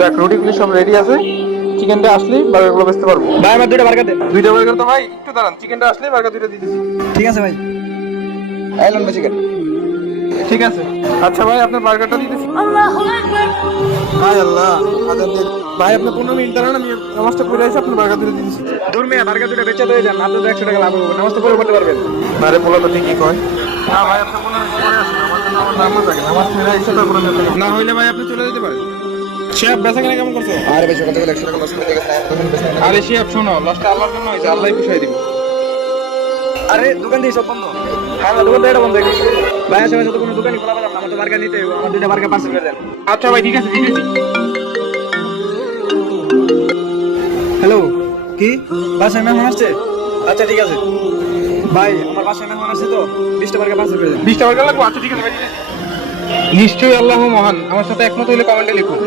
যাক, রুটিগুলি সব রেডি আছে, চিকেনটা আসলেই বার্গারগুলো বেচতে পারবো। ভাই আমার দুইটা বার্গার দেন। দুইটা বার্গার তো ভাই একটু দাঁড়ান, চিকেনটা আসলেই বার্গার দুইটা দিয়ে দিচ্ছি। ঠিক আছে ভাই, আইলাম ভাই চিকেন। ঠিক আছে, আচ্ছা ভাই আপনার বার্গারটা দিতেছি। হাই আল্লাহ, ভাই আপনি 15 মিনিট দাঁড়ান, আমি নামাজটা পড়ে আসি, আপনার বার্গার দুটো দিয়ে দিচ্ছি। দূর মেয়ে বার্গার দুটো বেচে দিয়ে যান, আপনার 100 টাকা লাভ হবে, নামাজ তো পরে করতে পারবেন। আরে বলা তো ঠিকই কয়। না ভাই আপনি 15 মিনিট পরে আসুন, আমার জন্য আমার নামাজ আগে, নামাজ পড়ে এসে তারপরে না হইলে ভাই আপনি চলে যেতে পারেন। শেফ বেচা কেনা কেমন করছো? আরে ভাই সকাল থেকে 100 টাকা লস হয়ে গেছে। আরে শেফ শোনো, লসটা আল্লাহর জন্য হয়েছে, আল্লাহই পুষাই দিব। আরে দোকান দিয়ে সব বন্ধ। হ্যাঁ না, দোকান তো এটা বন্ধ হয়ে গেছে। ভাই আশেপাশে তো কোনো দোকানই খোলা পেলাম না, আমার তো বার্গার নিতে হবে, আমার দুইটা বার্গার পার্সেল করে দেন। আচ্ছা ভাই ঠিক আছে, দিতেছি। হ্যালো, কি বাসায় মেহমান আসছে? আচ্ছা ঠিক আছে ভাই, আমার বাসায় মেহমান আসছে তো 20টা বার্গার পার্সেল করে দেন। 20টা বার্গার লাগবে? আচ্ছা ঠিক আছে ভাই। নিশ্চয়ই আল্লাহ মহান, আমার সাথে একমত হইলে কমেন্টে লিখুন।